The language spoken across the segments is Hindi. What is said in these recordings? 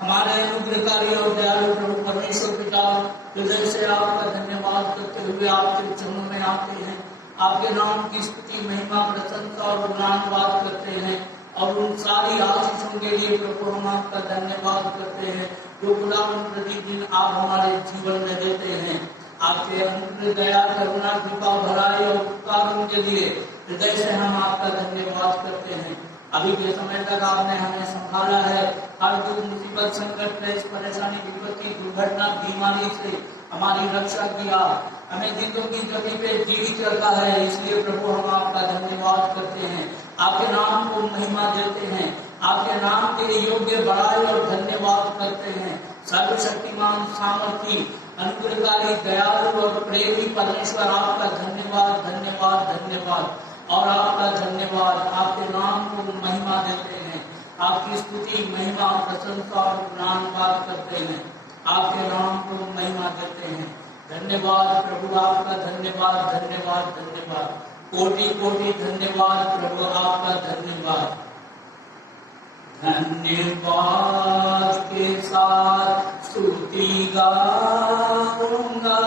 हमारे अनुग्रहकारी और दयालु प्रभु परमेश्वर पिता, हृदय से आपका धन्यवाद करते हुए आपके चरणों में आते हैं। आपके नाम की स्तुति, महिमा, प्रशंसा और गुणानुवाद करते हैं और उन सारी आशीषों के लिए प्रभु हम आपका धन्यवाद करते हैं जो खुदावन प्रतिदिन आप हमारे जीवन में देते हैं। आपके अनुग्रह, दया, करुणा, कृपा, भलाई और उपकारों के लिए हृदय से हम आपका धन्यवाद करते हैं। अभी के समय तक आपने हमें संभाला है। हर दुख, मुसीबत, संकट, क्लेश, परेशानी, विपत्ति, दुर्घटना, बीमारी से हमारी रक्षा किया, हमें जिंदों की जमीन पे जीवित रखा है। इसलिए प्रभु हम आपका धन्यवाद करते हैं, आपके नाम को महिमा देते हैं, आपके नाम के योग्य बड़ाई और धन्यवाद करते हैं। सर्वशक्तिमान, सामर्थी, अनुग्रहकारी, दयालु और प्रेमी परमेश्वर, आपका धन्यवाद, धन्यवाद, धन्यवाद और आपका धन्यवाद। आपके नाम को महिमा देते हैं, आपकी स्तुति, महिमा, प्रशंसा और गुणानुवाद करते हैं, आपके नाम को महिमा देते हैं। धन्यवाद प्रभु, आपका धन्यवाद, धन्यवाद, धन्यवाद, कोटि कोटि धन्यवाद प्रभु, आपका धन्यवाद। धन्यवाद के साथ स्तुति गाऊंगा,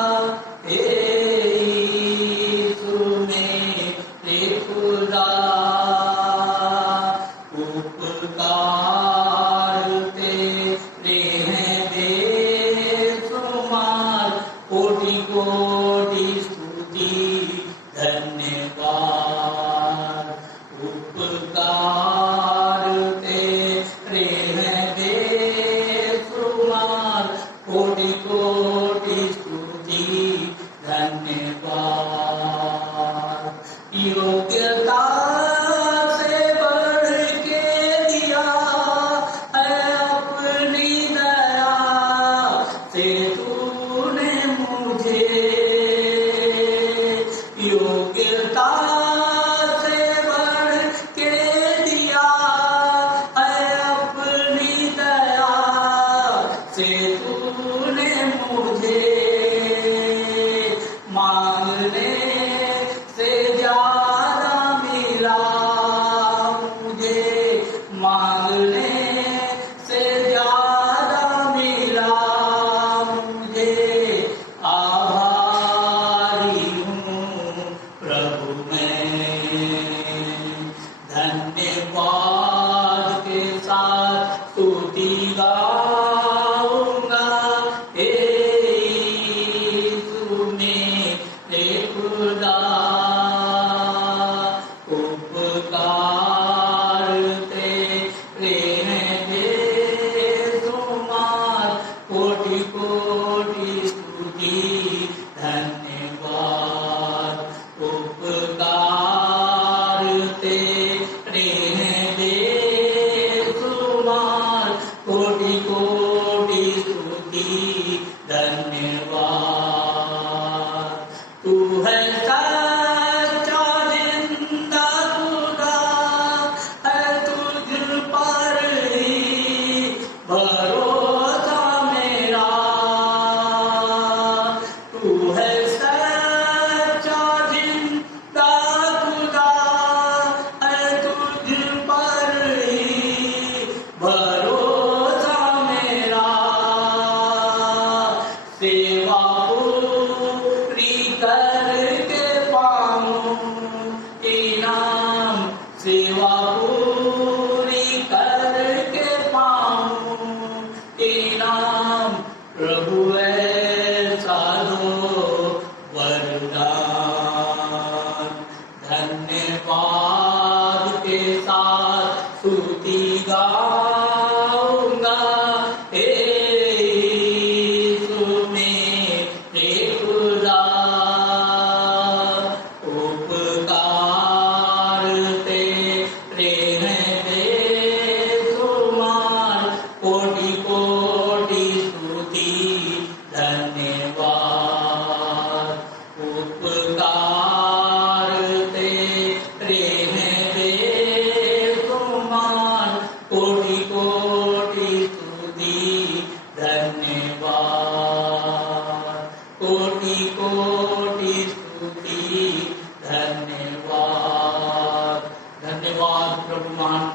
कोटि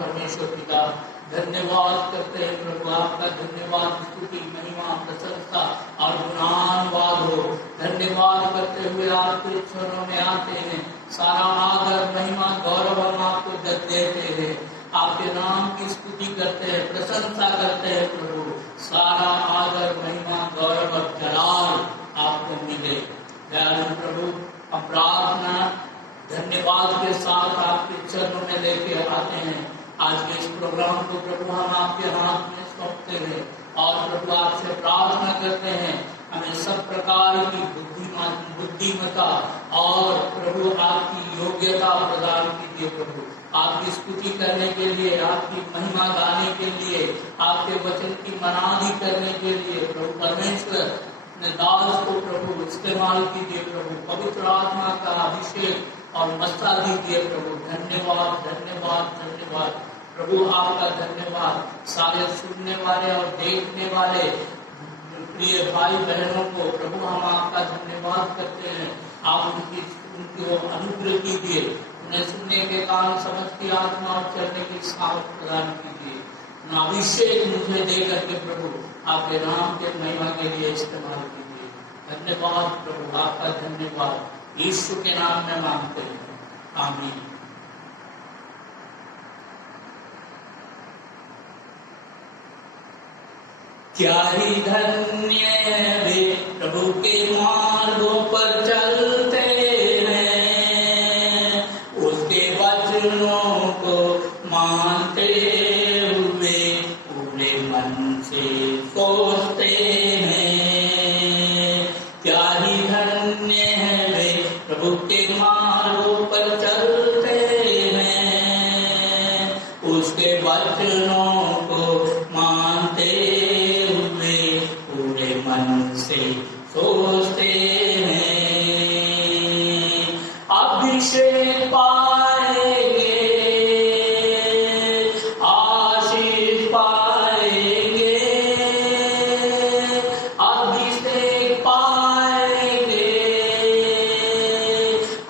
परमेश्वर पिता, धन्यवाद करते हैं प्रभु, आपका धन्यवाद, स्तुति, महिमा, प्रशंसा और गुणानुवाद हो। धन्यवाद करते हुए आपके चरणों में आते हैं, सारा आदर, महिमा, गौरव हम आपको देते हैं, आपके नाम की स्तुति करते हैं, प्रशंसा करते हैं प्रभु। सारा आदर, महिमा, गौरव और जलाल आपको मिले। दयालु प्रभु, हम प्रार्थना धन्यवाद के साथ आपके चरणों में लेके आते हैं। आज के इस प्रोग्राम को प्रभु हम आपके हाथ में सौंपते हैं और प्रभु आपसे प्रार्थना करते हैं, हमें सब प्रकार की बुद्धिमत्ता और प्रभु आपकी योग्यता प्रदान कीजिए प्रभु, आपकी स्तुति करने के लिए, आपकी महिमा गाने के लिए, आपके वचन की मनादी करने के लिए प्रभु परमेश्वर अपने दास को प्रभु इस्तेमाल कीजिए प्रभु, पवित्र आत्मा का अभिषेक और मस्ता दीजिए प्रभु। धन्यवाद धन्यवाद धन्यवाद प्रभु, आपका धन्यवाद। सारे सुनने वाले और देखने वाले प्रिय भाई बहनों को प्रभु हम आपका धन्यवाद करते हैं। आप उनको अनुग्रह कीजिए, उन्हें सुनने के कान, समझ की आत्मा और चलने की सामर्थ प्रदान कीजिए। अभिषेक मुझे दे करके प्रभु आपके नाम के महिमा के लिए इस्तेमाल कीजिए। धन्यवाद प्रभु, आपका धन्यवाद, यीशु के नाम में मांगते हैं, आमीन। क्या ही धन्य वे प्रभु के मार्गों पर चलते हैं, उसके वचनों को मानते हुए पूरे मन से सोचते हैं। क्या ही धन्य है वे प्रभु के मार्गों पर चलते हैं, उसके वचनों को मानते हुए पूरे मन से सोचते हैं। अभिषेक पाएंगे, आशीष पाएंगे, अभिषेक पाएंगे,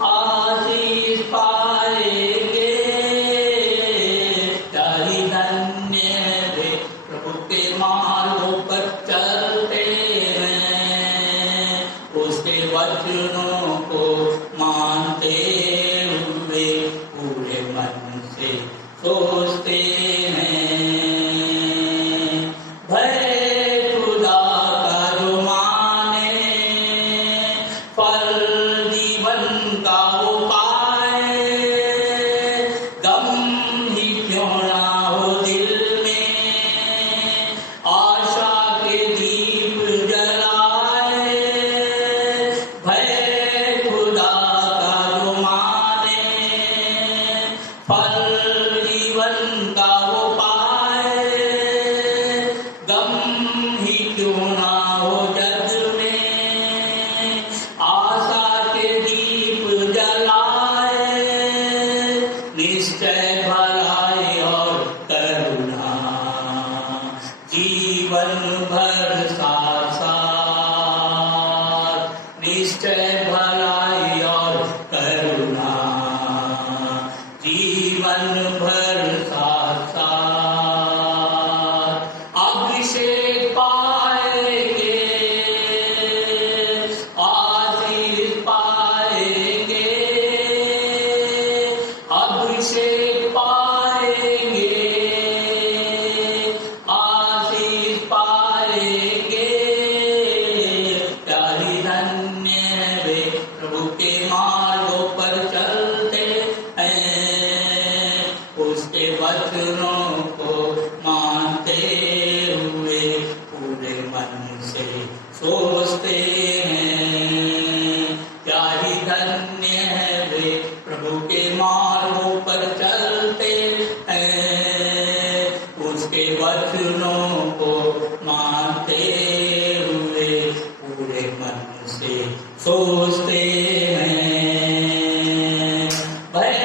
आशीष पाएंगे। तारी धन्य वे प्रभु के मार्गों पर चलते हैं, उसके वचनों को मानते हुए पूरे मन से सोचते हैं। भय खुदा का जो माने, फल जीवन का वो पाए, गम ही क्यों ना हो दिल में, आशा के दीप जलाए। भय खुदा का जो माने, फल जीवन का वो पाए, गम ही क्यों ना हो जग में, आशा के दीप जलाए। निश्चय भलाई और करुणा जीवन भर साथ साथ, निश्चय भलाई और करुणा जीवन भर साथ साथ। अभिषेक पाएंगे, आशीष पाएंगे, अभिषेक पाएंगे, आशीष पाएंगे। तारी धन्य वे प्रभु के मार्गों पर चलते हैं, उसके वचनों को मानते हुए पूरे मन से सोचते हैं। क्या ही धन्य है वे प्रभु के मार्गों पर चलते हैं, उसके वचनों को मानते हुए पूरे मन से सोचते हैं। भय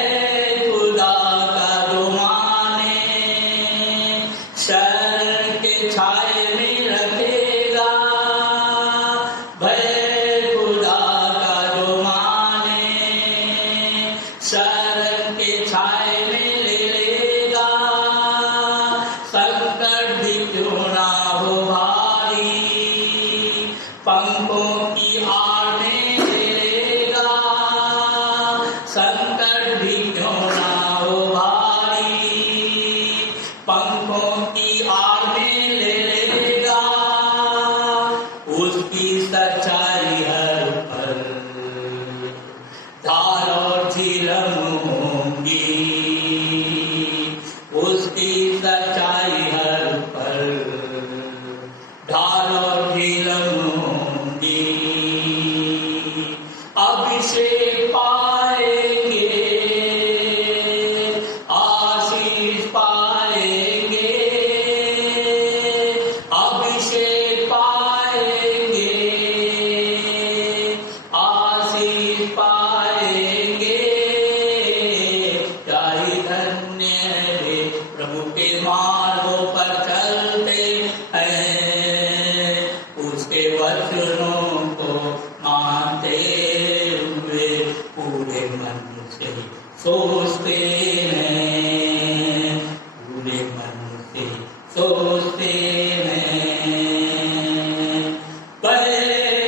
खुदा का जो माने, शरण के छाए में रखेगा। भय खुदा का जो माने, शरण के छाए में ले लेगा। प्रभु के मार्गों पर चलते हैं, उसके वचनों को मानते हुए पूरे मन से सोचते हैं, पूरे मन से सोचते हैं।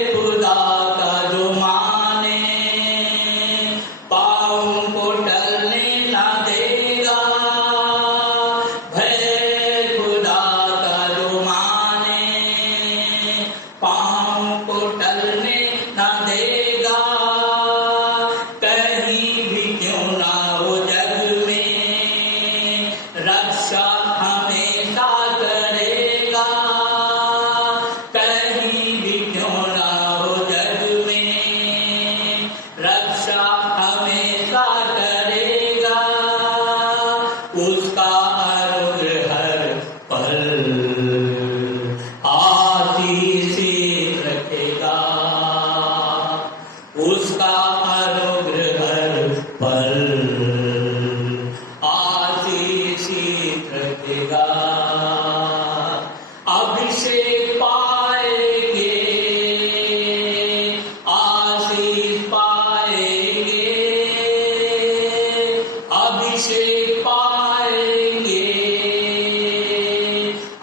खुदा का जो माने पाँव को टलने ना देगा, खुदा का जो माने पाँव को टलने ना देगा। कहीं भी क्यों ना हो जग में रक्षा हमेशा करेगा, कहीं भी क्यों ना हो जग में रक्षा हमेशा करेगा। उसका अनुग्रह हर पल आशीषित रखेगा, उसका अनुग्रह हर पल आशीषित रखेगा। अभिषेक पाएंगे, आशीष पाएंगे, अभिषेक पाएंगे,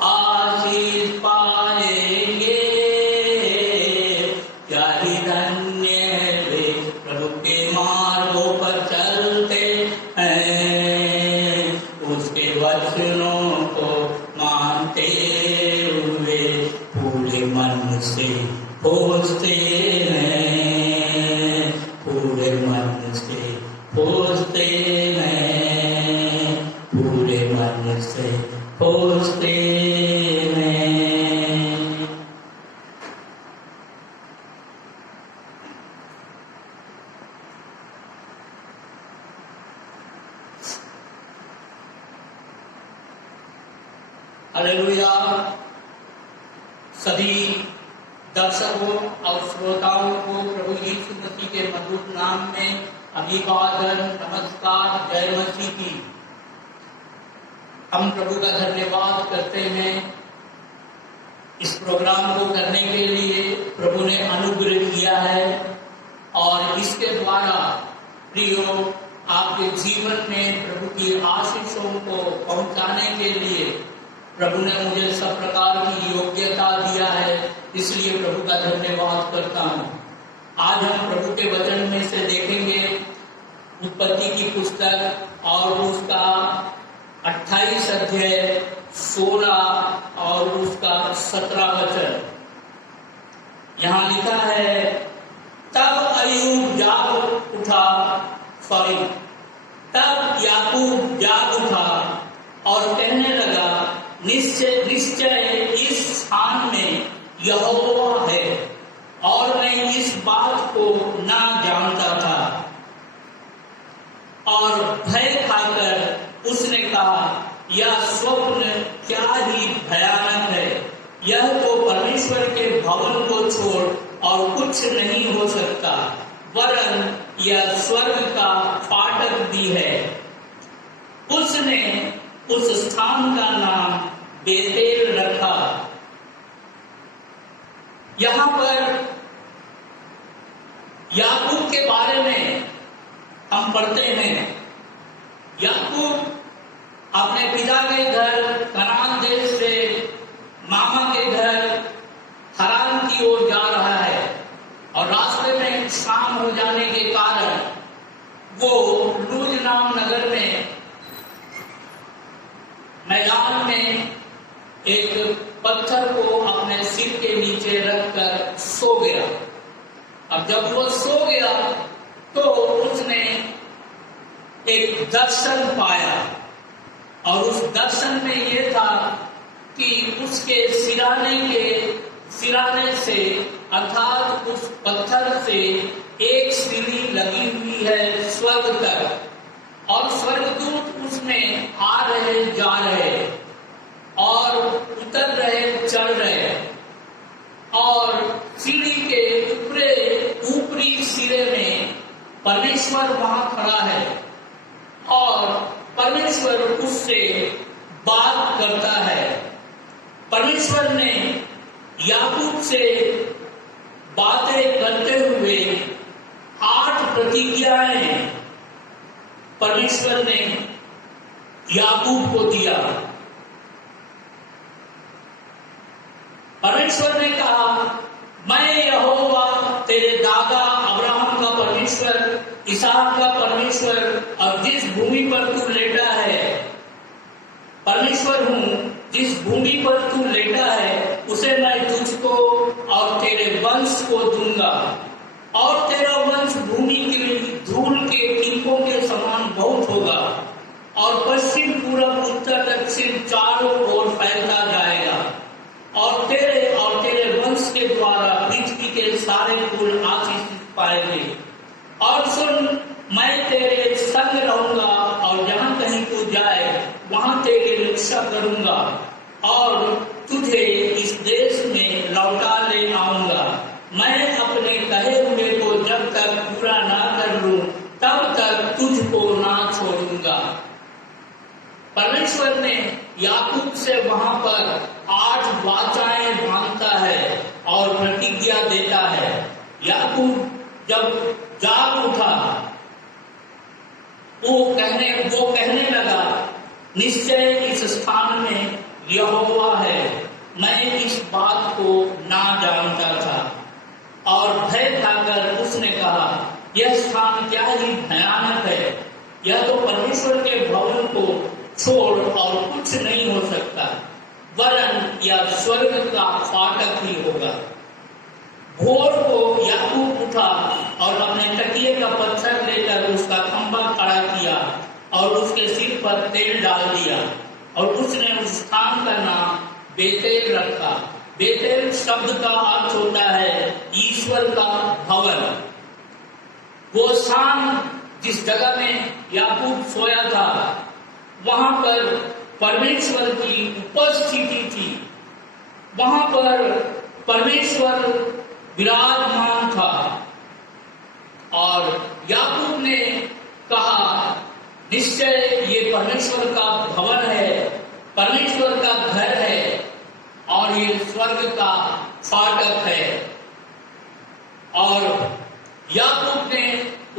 आशीष पाएंगे। क्या ही धन्य है वे प्रभु के मार्गों पर चलते हैं, उसके वचनों को मानते हुए पूरे मन से खोजते हैं, पूरे मन से खोजते हैं, पूरे मन से खोजते हैं। हालेलुया। सभी दर्शकों और श्रोताओं को प्रभु यीशु मसीह के मधुर नाम में अभिवादन, नमस्कार, जय मसीह की। हम प्रभु का धन्यवाद करते हैं इस प्रोग्राम को करने के लिए प्रभु ने अनुग्रह किया है, और इसके द्वारा प्रियो आपके जीवन में प्रभु की आशीषों को पहुंचाने के लिए प्रभु ने मुझे सब प्रकार की योग्यता दिया है, इसलिए प्रभु का धन्यवाद करता हूँ। आज हम प्रभु के वचन में से देखेंगे उत्पत्ति की पुस्तक और उसका 28 अध्याय 16 और उसका 17 वचन। यहाँ लिखा है, तब अय्यूब जाग उठा, तब याकूब जाग उठा और कहने लगा, निश्चय इस स्थान में यहोवा है, और मैं इस बात को ना जानता था। और भय खाकर उसने कहा, यह स्वप्न क्या ही भयानक है, यह तो परमेश्वर के भवन को छोड़ और कुछ नहीं हो सकता, वरन यह स्वर्ग का फाटक भी है। उसने उस स्थान का नाम बेतेल रखा। यहाँ पर याकूब के बारे में हम पढ़ते हैं। याकूब अपने पिता के घर कनान देश से मामा के घर हरान की ओर जा रहा है, और रास्ते में शाम हो जाने के कारण वो लूज नाम नगर में मैदान में एक पत्थर को अपने सिर के नीचे रखकर सो गया। अब जब वो सो गया तो उसने एक दर्शन पाया, और उस दर्शन में ये था कि उसके सिराने से अर्थात उस पत्थर से एक सीढ़ी लगी हुई है स्वर्ग तक, और स्वर्गदूत उसमें आ रहे जा रहे और उतर रहे चढ़ रहे, और सीढ़ी के ऊपरी सिरे में परमेश्वर वहां खड़ा है, और परमेश्वर उससे करता है। परमेश्वर ने याकूब से बातें करते हुए 8 प्रतिज्ञाएं परमेश्वर ने याकूब को दिया। परमेश्वर ने कहा, मैं यहोवा तेरे दादा अब्राहम का परमेश्वर, इसहाक का परमेश्वर, और जिस भूमि पर तू लेटा है परमेश्वर हूं। जिस भूमि पर तू लेटा है उसे मैं तुझको और तेरे वंश को दूंगा, और तेरा वंश भूमि की धूल के टीकों के समान बहुत होगा, और पश्चिम पूरब उत्तर दक्षिण चारों ओर फैलता जाएगा, और तेरे वंश के द्वारा पृथ्वी के सारे कुल आशीष पाएंगे। और सुन, मैं तेरे संग रहूंगा, और जहां कहीं तू जाए वहां तेरी रक्षा करूंगा, और तुझे इस देश में लौटा ले आऊंगा। मैं अपने कहे हुए को जब तक पूरा ना कर लूं तब तक तुझको ना छोड़ूंगा। परमेश्वर ने याकूब से वहां पर 8 वाचाएं बांधता है और प्रतिज्ञा देता है। याकूब जब जाग उठा, वो कहने लगा, निश्चय इस स्थान में यहोवा है। मैं इस बात को ना जानता था, और भय खाकर उसने कहा, यह स्थान क्या ही भयानक है। यह तो परमेश्वर के भवन को छोड़ और कुछ नहीं हो सकता, वरन यह स्वर्ग का फाटक ही होगा। भोर को याकूब उठा और अपने तकिए का पत्थर लेकर उसका खंभा खड़ा किया और उसके सिर पर तेल डाल दिया, और उसने उस स्थान का नाम बेतेल रखा। बेतेल शब्द का अर्थ होता है ईश्वर का भवन। वो स्थान जिस जगह में याकूब सोया था, वहां पर परमेश्वर की उपस्थिति थी, वहां पर परमेश्वर विराजमान था। और याकूब ने कहा, निश्चय ये परमेश्वर का भवन है, परमेश्वर का घर है, और ये स्वर्ग का फाटक है। और याकूब ने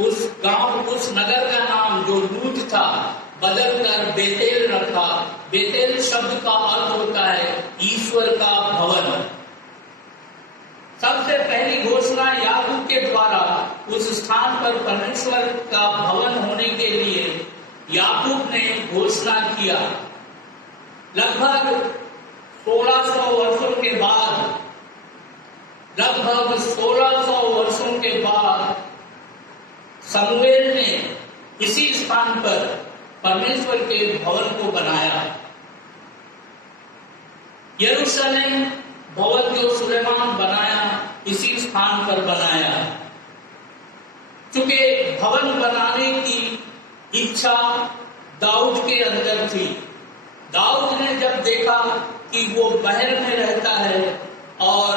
उस गांव, उस नगर का नाम जो लूज था बदलकर बेतेल रखा। बेतेल शब्द का अर्थ होता है ईश्वर का भवन। सबसे पहली घोषणा याकूब के द्वारा उस स्थान पर परमेश्वर का भवन होने के लिए याकूब ने घोषणा किया। लगभग 1600 वर्षों के बाद, शमूएल ने इसी स्थान पर परमेश्वर के भवन को बनाया। यरूशलेम भवन जो सुलेमान बनाया, इसी स्थान पर बनाया। क्योंकि भवन बनाने की इच्छा दाऊद के अंदर थी। दाऊद ने जब देखा कि वो बहर में रहता है और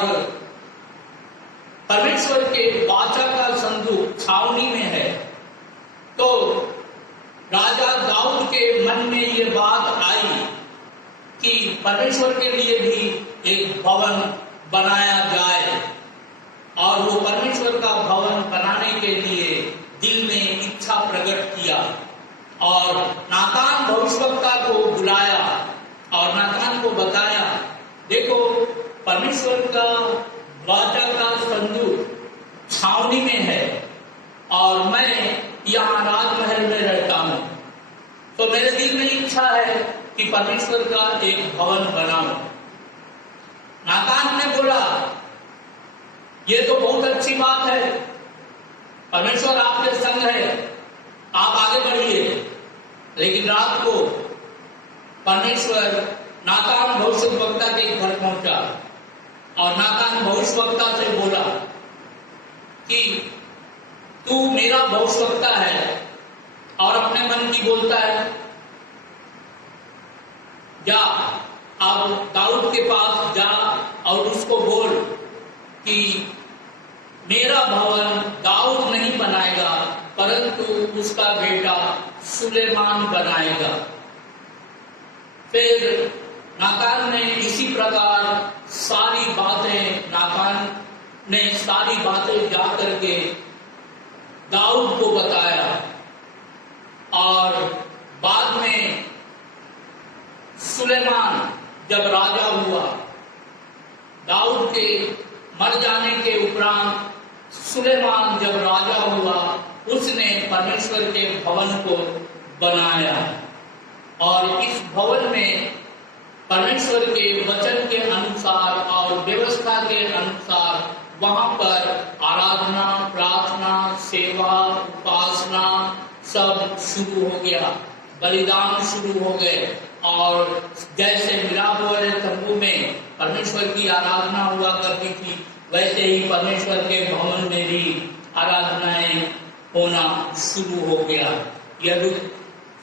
परमेश्वर के वाचा का संदूक छावनी में है, तो राजा दाऊद के मन में ये बात आई कि परमेश्वर के लिए भी एक भवन बनाया जाए। और वो परमेश्वर का भवन बनाने के लिए दिल में इच्छा प्रकट किया और नातान भविष्यवक्ता को बुलाया और नातान को बताया, देखो परमेश्वर का वाचा का संदूक छावनी में है और मैं यहाँ राजमहल में रहता हूँ, तो मेरे दिल में इच्छा है कि परमेश्वर का एक भवन बनाऊं। नातान ने बोला, ये तो बहुत अच्छी बात है, परमेश्वर आपके संग है, आप आगे बढ़िए। लेकिन रात को परमेश्वर नातान भविष्यवक्ता के घर पहुंचा और नातान भविष्यवक्ता से बोला कि तू मेरा भविष्यवक्ता है और अपने मन की बोलता है, जा अब दाऊद के पास जा और उसको बोल कि मेरा भवन दाऊद नहीं बनाएगा परंतु उसका बेटा सुलेमान बनाएगा। फिर नातान ने इसी प्रकार सारी बातें जा करके दाऊद को बताया। और बाद में सुलेमान जब राजा हुआ, दाऊद के मर जाने के उपरांत सुलेमान जब राजा हुआ, उसने परमेश्वर के भवन को बनाया और इस भवन में परमेश्वर के वचन के अनुसार और व्यवस्था के अनुसार वहां पर आराधना, प्रार्थना, सेवा, उपासना सब शुरू हो गया, बलिदान शुरू हो गए। और जैसे मिलाप वाले तंबू में परमेश्वर की आराधना हुआ करती थी, वैसे ही परमेश्वर के भवन में भी आराधनाएं होना शुरू हो गया। यदि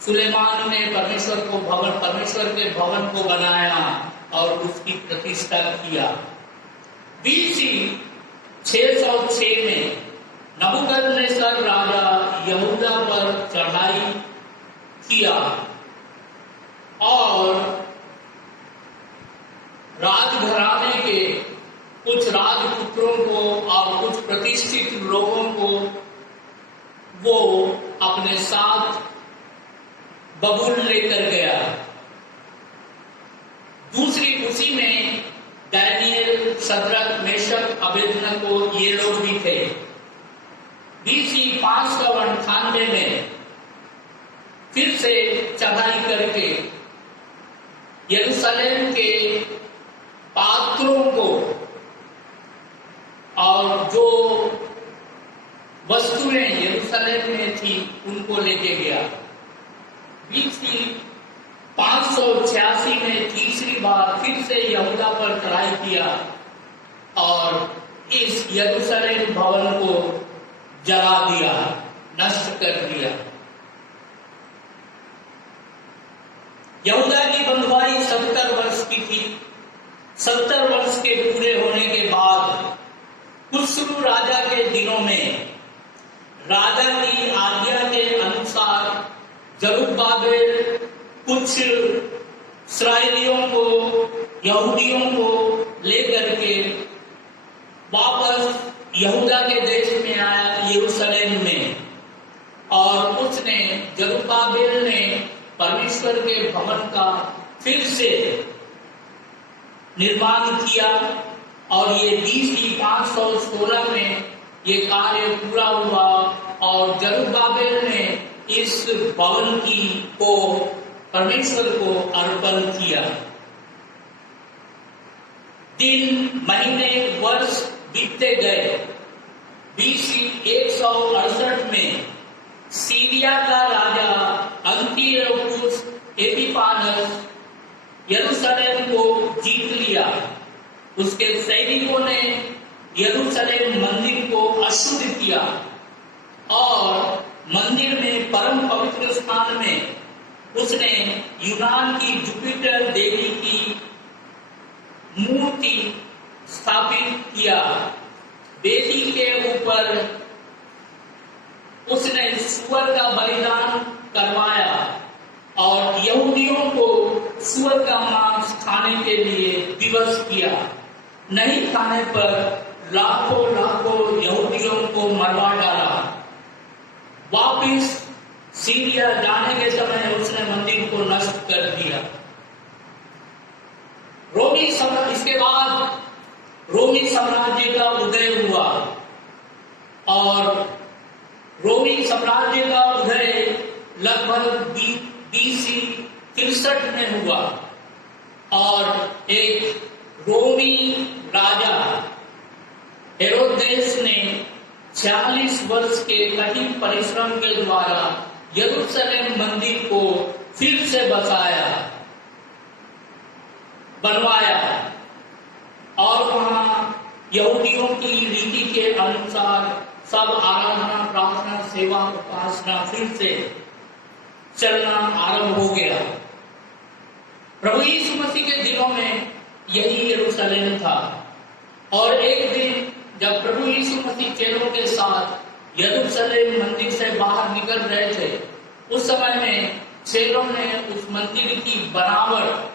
सुलेमान ने परमेश्वर के भवन को बनाया और उसकी प्रतिष्ठा किया। बीसी 606 में नबूकदनेस्सर राजा यहूदा पर चढ़ाई किया और राजघराने के कुछ राजपुत्रों को और कुछ प्रतिष्ठित लोगों को वो अपने साथ बबूल लेकर गया। दूसरी उसी में दानियेल, शद्रक, मेशक, अबेदनगो ये लोग भी थे। बीसी 598 में फिर से चढ़ाई करके यरूशलेम के पात्रों को और जो वस्तुएं यरूशलेम में थी उनको लेके गया। बीसी 586 में तीसरी बार फिर से यहूदा पर चढ़ाई किया और इस यरूशलेम भवन को जला दिया, नष्ट कर दिया। यहूदा की बंधुआई 70 वर्ष की थी। 70 वर्ष के पूरे होने के बाद खुसरू राजा के दिनों में राजा की आज्ञा के अनुसार जरुब्बाबेल कुछ इस्राएलियों को, यहूदियों को लेकर के वापस यहूदा के देश में आया, यरूशलेम में। और उसने जरुब्बाबेल ने परमेश्वर के भवन का फिर से निर्माण किया और ये बीसी 516 में ये कार्य पूरा हुआ और जरुब्बाबेल ने इस भवन को परमेश्वर को अर्पण किया। दिन, महीने, वर्ष बीतते गए। बीसी 168 में सीरिया का राजा अंतियोकुस एपिफानस यरूशलेम को जीत लिया। उसके सैनिकों ने यरूशलेम मंदिर को अशुद्ध किया और मंदिर में परम पवित्र स्थान में उसने यूनान की जुपिटर देवी की मूर्ति स्थापित किया। वेदी के ऊपर उसने सुअर का बलिदान करवाया और यहूदियों को सुअर का मांस खाने के लिए विवश किया। नहीं खाने पर लाखों यहूदियों को मरवा डाला। वापिस सीरिया जाने के समय उसने मंदिर को नष्ट कर दिया। इसके बाद रोमी साम्राज्य का उदय हुआ और रोमी साम्राज्य का उदय लगभग बीसी 63 में हुआ और एक रोमी राजा हेरोदेस ने 46 वर्ष के कठिन परिश्रम के द्वारा यरूशलेम मंदिर को फिर से बनवाया और वहां यहूदियों की रीति के अनुसार सब आराधना, प्रार्थना, सेवा, उपासना फिर से चलना आरंभ हो गया। प्रभु यीशु मसीह के दिनों में यही यरूशलेम था और एक दिन जब प्रभु यीशु मसीह चेलों के साथ यरूशलेम मंदिर से बाहर निकल रहे थे, उस समय में चेलों ने उस मंदिर की बनावट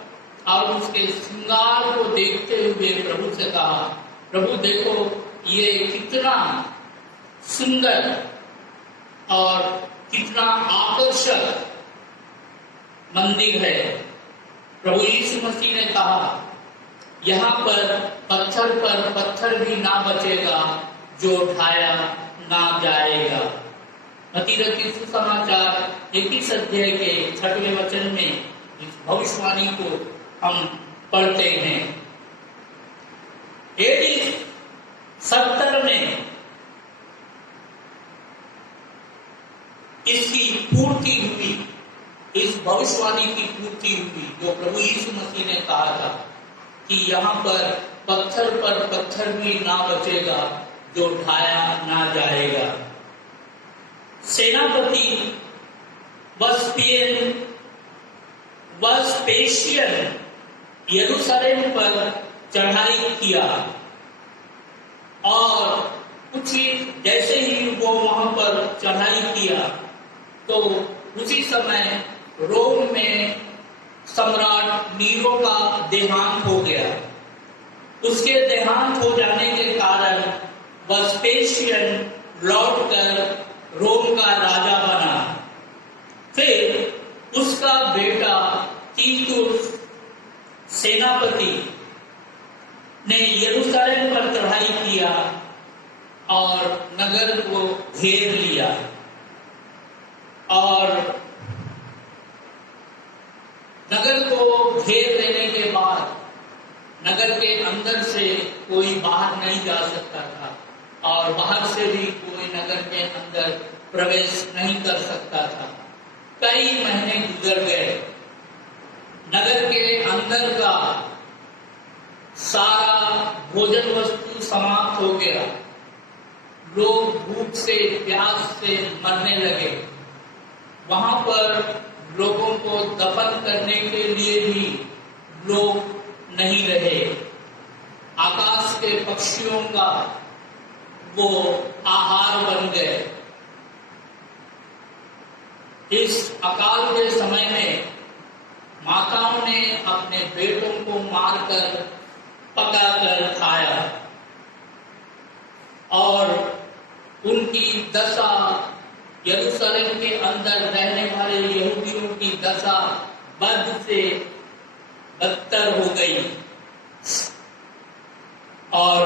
और उसके श्रृंगार को देखते हुए प्रभु से कहा, प्रभु देखो ये कितना सुंदर और कितना आकर्षक मंदिर है। प्रभु यीशु मसीह ने कहा, यहाँ पर पत्थर भी ना बचेगा जो ढाया ना जाएगा। मत्ती रचित सुसमाचार 21 अध्याय के 6वें वचन में इस भविष्यवाणी को हम पढ़ते हैं। AD 70 में इसकी पूर्ति हुई, इस भविष्यवाणी की पूर्ति हुई जो प्रभु यीशु मसीह ने कहा था कि यहाँ पर पत्थर भी ना बचेगा जो ढाया ना जाएगा। सेनापति वेस्पेसियन यरूशलेम पर चढ़ाई किया और कुछ जैसे ही वो वहां पर चढ़ाई किया तो उसी समय रोम में सम्राट नीरो का देहांत हो गया। उसके देहांत हो जाने के कारण वेस्पेसियन लौटकर रोम का राजा बना। फिर उसका बेटा तीतुस सेनापति ने यरूशलेम पर चढ़ाई किया और नगर को घेर लिया और नगर को घेर लेने के बाद नगर के अंदर से कोई बाहर नहीं जा सकता था और बाहर से भी कोई नगर के अंदर प्रवेश नहीं कर सकता था। कई महीने गुजर गए। नगर के अंदर का सारा भोजन वस्तु समाप्त हो गया। लोग भूख से प्यास से मरने लगे। वहां पर लोगों को दफन करने के लिए भी लोग नहीं रहे। आकाश के पक्षियों का वो आहार बन गए। इस अकाल के समय में माताओं ने अपने बेटों को मारकर पकाकर खाया और उनकी दशा, यरूशलेम के अंदर रहने वाले यहूदियों की दशा बद से बदतर हो गई। और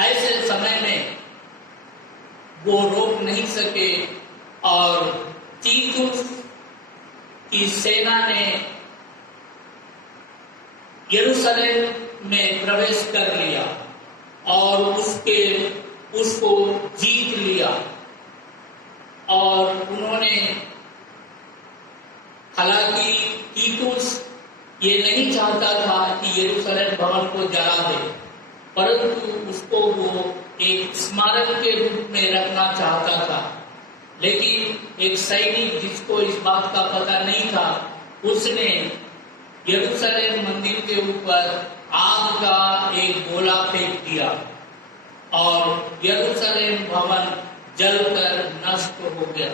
ऐसे समय में वो रोक नहीं सके और तीतुस की सेना ने यरूशलेम में प्रवेश कर लिया और उसको जीत लिया। और उन्होंने, हालांकि तीतुस ये नहीं चाहता था कि यरूशलेम भवन को जला दे, परंतु उसको वो एक स्मारक के रूप में रखना चाहता था। लेकिन एक सैनिक जिसको इस बात का पता नहीं था, उसने यरूशलेम मंदिर के ऊपर आग का एक गोला फेंक दिया और यरूशलेम भवन जलकर नष्ट हो गया।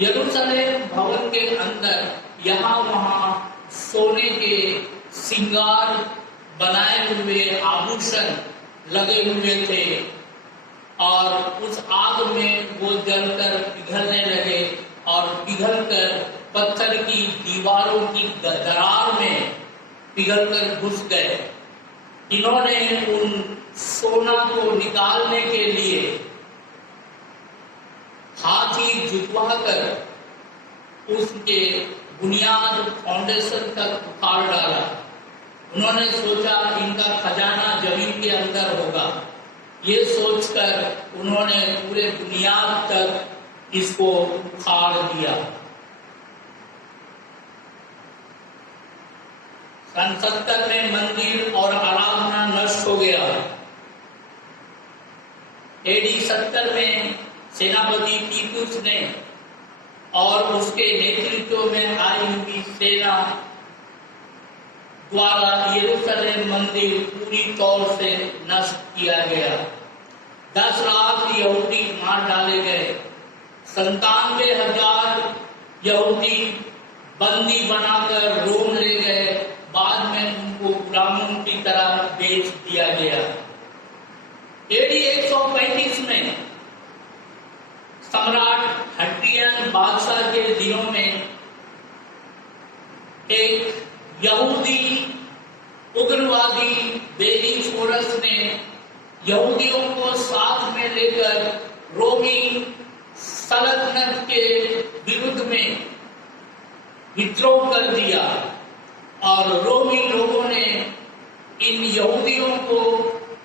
यरूशलेम भवन के अंदर यहाँ वहाँ सोने के श्रृंगार बनाए हुए आभूषण लगे हुए थे और उस आग में वो जलकर पिघलने लगे और पिघलकर पत्थर की दीवारों की दरार में पिघलकर घुस गए। इन्होंने उन सोना को निकालने के लिए हाथी जुटवाकर उसके बुनियाद फाउंडेशन तक उखाड़ डाला। उन्होंने सोचा इनका खजाना जमीन के अंदर होगा। ये सोचकर उन्होंने पूरे बुनियाद तक इसको उखाड़ दिया। सन 70 में मंदिर और आराधना नष्ट हो गया। AD 70 में सेनापति तीतुस ने और उसके नेतृत्व में आई हुई सेना द्वारा यरूशलेम मंदिर पूरी तौर से नष्ट किया गया। 10 लाख यहूदी मार डाले गए। 97,000 यहूदी बंदी बनाकर रोम ले गए एक यहूदी उग्रवादी बेरीफोरस ने यहूदियों को साथ में लेकर रोमी सल्तनत के विरुद्ध में विद्रोह कर दिया और रोमी लोगों ने इन यहूदियों को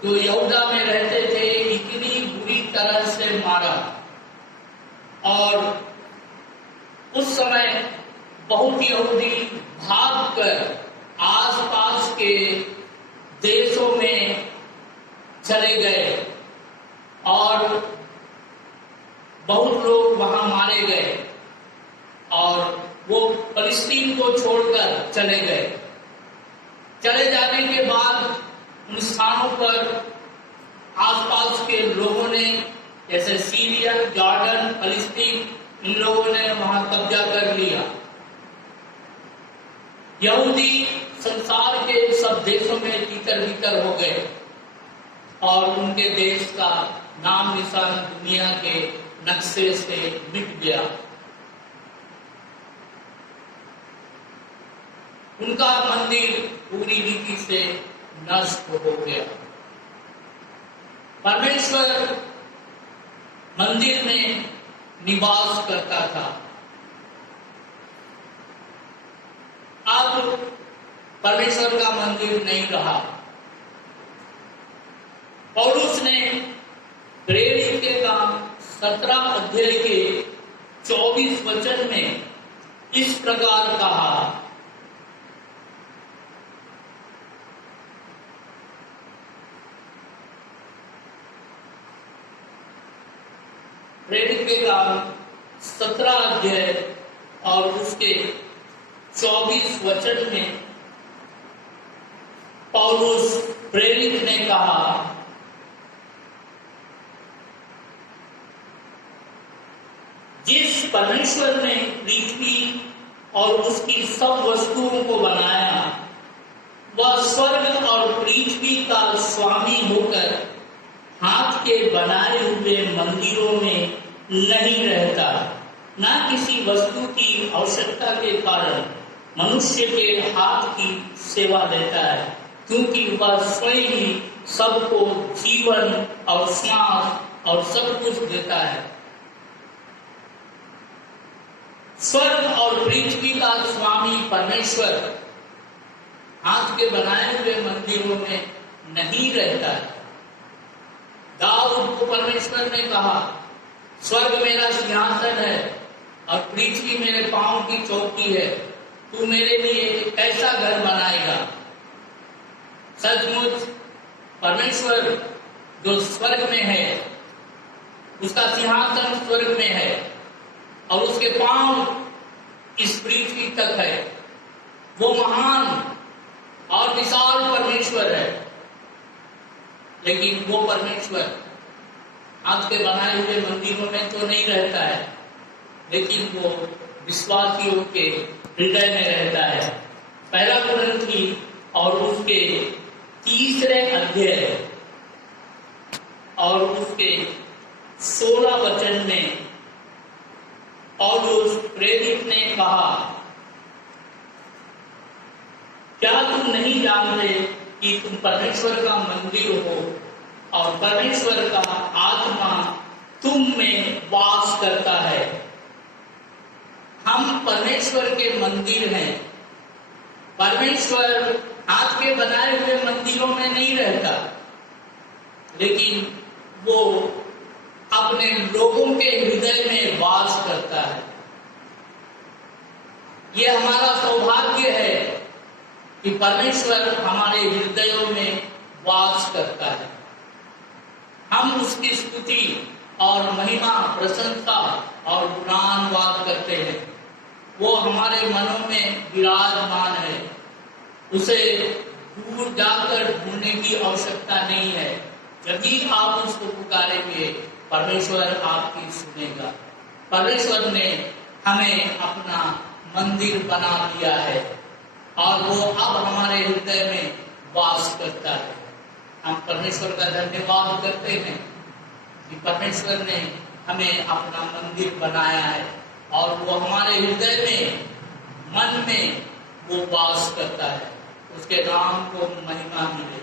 जो यहूदा में रहते थे इतनी बुरी तरह से मारा। और उस समय बहुत यहूदी भागकर आसपास के देशों में चले गए और बहुत लोग वहां मारे गए और वो फलस्तीन को छोड़कर चले गए। चले जाने के बाद उन स्थानों पर आसपास के लोगों ने जैसे सीरिया, जॉर्डन, फलस्तीन, इन लोगों ने वहां कब्जा कर लिया। यहूदी संसार के सब देशों में तितर बितर हो गए और उनके देश का नाम निशान दुनिया के नक्शे से मिट गया। उनका मंदिर पूरी रीति से नष्ट हो गया। परमेश्वर मंदिर में निवास करता था। अब परमेश्वर का मंदिर नहीं रहा। पौलुस ने प्रेरित के काम 17 अध्याय के 24 वचन में इस प्रकार कहा, प्रेरित के काम 17 अध्याय और उसके 24 वचन में पौलुस प्रेरित ने कहा, जिस परमेश्वर ने पृथ्वी और उसकी सब वस्तुओं को बनाया, वह स्वर्ग और पृथ्वी का स्वामी होकर हाथ के बनाए हुए मंदिरों में नहीं रहता, न किसी वस्तु की आवश्यकता के कारण मनुष्य के हाथ की सेवा लेता है, क्योंकि वह स्वयं ही सबको जीवन और श्वास और सब कुछ देता है। स्वर्ग और पृथ्वी का स्वामी परमेश्वर हाथ के बनाए हुए मंदिरों में नहीं रहता है। दाऊद को परमेश्वर ने कहा, स्वर्ग मेरा सिंहासन है और पृथ्वी मेरे पांव की चौकी है, तू मेरे लिए कैसा घर बनाएगा। सचमुच परमेश्वर जो स्वर्ग में है, उसका सिंहासन स्वर्ग में है और उसके पांव इस पृथ्वी तक है। वो महान और विशाल परमेश्वर है, लेकिन वो परमेश्वर हाथ के बनाए हुए मंदिरों में तो नहीं रहता है, लेकिन वो विश्वासियों के हृदय में रहता है। पहला कुरिन्थी और उसके 3 अध्याय और उसके 16 वचन में पौलुस प्रेरित ने कहा, क्या तुम नहीं जानते कि तुम परमेश्वर का मंदिर हो और परमेश्वर का आत्मा तुम में वास करता है। हम परमेश्वर के मंदिर हैं। परमेश्वर हाथ के बनाए हुए मंदिरों में नहीं रहता, लेकिन वो अपने लोगों के हृदय में वास करता है। ये हमारा सौभाग्य है कि परमेश्वर हमारे हृदयों में वास करता है। हम उसकी स्तुति और महिमा, प्रशंसा और गुणानुवाद करते हैं। वो हमारे मनों में विराजमान है। उसे दूर जाकर ढूंढने की आवश्यकता नहीं है। जब भी आप उसको पुकारेंगे, परमेश्वर आपकी सुनेगा। परमेश्वर ने हमें अपना मंदिर बना लिया है और वो अब हमारे हृदय में वास करता है। हम परमेश्वर का धन्यवाद करते हैं कि परमेश्वर ने हमें अपना मंदिर बनाया है और वो हमारे हृदय में, मन में वो वास करता है। उसके नाम को महिमा मिले,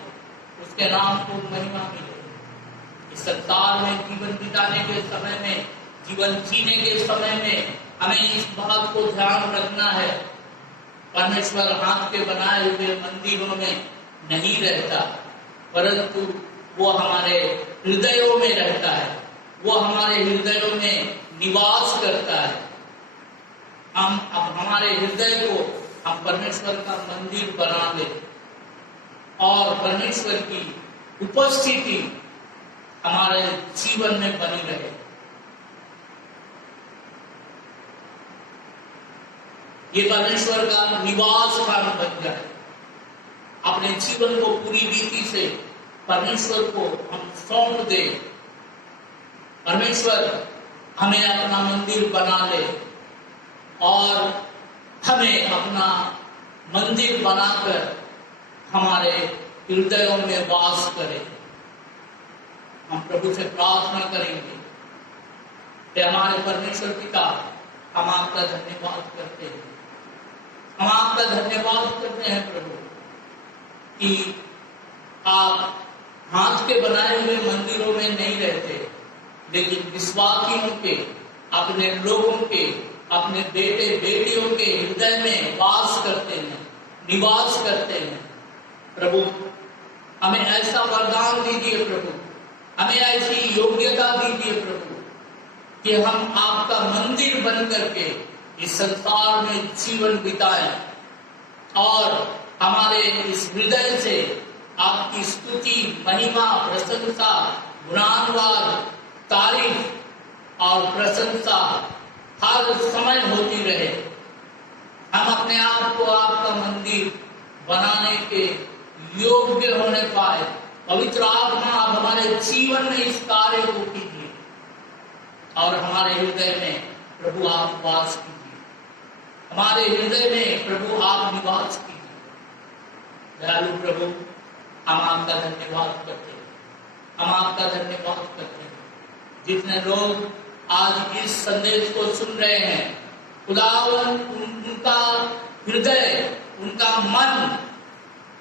उसके नाम को महिमा मिले। इस संसार में जीवन बिताने के समय में, जीवन जीने के समय में हमें इस बात को ध्यान रखना है, परमेश्वर हाथ के बनाए हुए मंदिरों में नहीं रहता, परंतु वो हमारे हृदयों में रहता है, वो हमारे हृदयों में निवास करता है। हम अब हमारे हृदय को हम परमेश्वर का मंदिर बना ले और परमेश्वर की उपस्थिति हमारे जीवन में बनी रहे। ये परमेश्वर का निवास स्थान बन जाए। अपने जीवन को पूरी रीति से परमेश्वर को हम सौंप दे। परमेश्वर हमें अपना मंदिर बना ले और हमें अपना मंदिर बनाकर हमारे हृदयों में वास करे। हम प्रभु से प्रार्थना करेंगे कि हमारे परमेश्वर पिता, हम आपका धन्यवाद करते हैं, हम आपका धन्यवाद करते हैं प्रभु कि आप हाथ के बनाए हुए मंदिरों में नहीं रहते, लेकिन विश्वासियों के, अपने लोगों के, अपने बेटे बेटियों के हृदय में वास करते हैं, निवास करते हैं। प्रभु हमें ऐसा वरदान दीजिए प्रभु, हमें ऐसी योग्यता दीजिए प्रभु कि हम आपका मंदिर बन करके इस संसार में जीवन बिताएं और हमारे इस हृदय से आपकी स्तुति, महिमा, प्रशंसा, गुणानुवाद, तारीफ और प्रशंसा हर समय होती रहे। हम अपने आप को आपका मंदिर बनाने के योग्य होने पाए। पवित्र आत्मा आप हमारे जीवन में इस कार्य को कीजिए और हमारे हृदय में प्रभु आप वास कीजिए, हमारे हृदय में प्रभु आप निवास कीजिए। दयालु प्रभु, हम आपका धन्यवाद करते हैं, हम आपका धन्यवाद करते हैं। जितने लोग आज इस संदेश को सुन रहे हैं, खुदावन उनका हृदय, उनका मन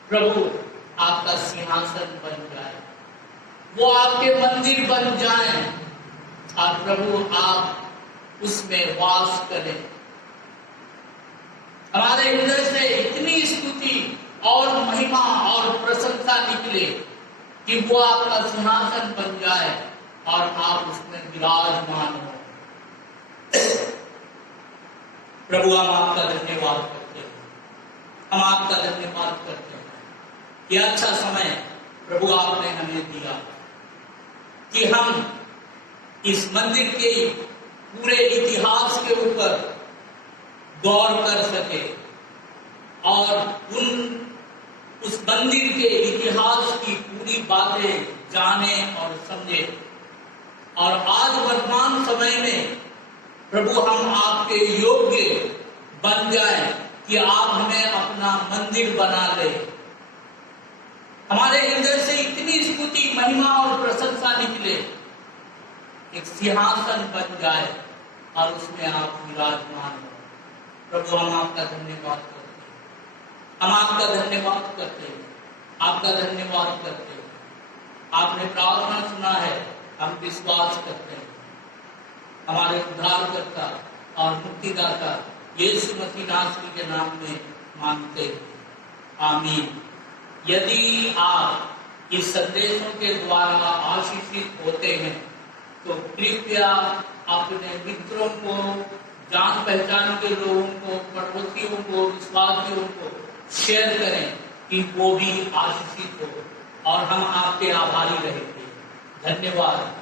प्रभु आपका सिंहासन बन जाए, वो आपके मंदिर बन जाएं और प्रभु आप उसमें वास करें। हमारे हृदय से इतनी स्तुति और महिमा और प्रशंसा निकले कि वो आपका सिंहासन बन जाए और आप उसमें विराजमान हो। प्रभु हम आपका धन्यवाद करते हैं, हम आपका धन्यवाद करते हैं। यह अच्छा समय प्रभु आपने हमें दिया कि हम इस मंदिर के पूरे इतिहास के ऊपर गौर कर सके और उस मंदिर के इतिहास की पूरी बातें जाने और समझे। और आज वर्तमान समय में प्रभु हम आपके योग्य बन जाएं कि आप हमें अपना मंदिर बना ले। हमारे हृदय से इतनी स्तुति, महिमा और प्रशंसा निकले, एक सिंहासन बन जाए और उसमें आप विराजमान हो। प्रभु हम आपका धन्यवाद करते हैं, हम आपका धन्यवाद करते हैं, आपका धन्यवाद करते हैं। आपने प्रार्थना सुना है, हम विश्वास करते हैं। हमारे उद्धारकर्ता और मुक्तिदाता यीशु मसीह नासरी के नाम में मांगते हैं, आमीन। यदि आप इस संदेशों के द्वारा आशीषित होते हैं तो कृपया अपने मित्रों को, जान पहचान के लोगों को, पड़ोसियों को, विश्वासियों को शेयर करें कि वो भी आशीषित हो और हम आपके आभारी रहेंगे। धन्यवाद।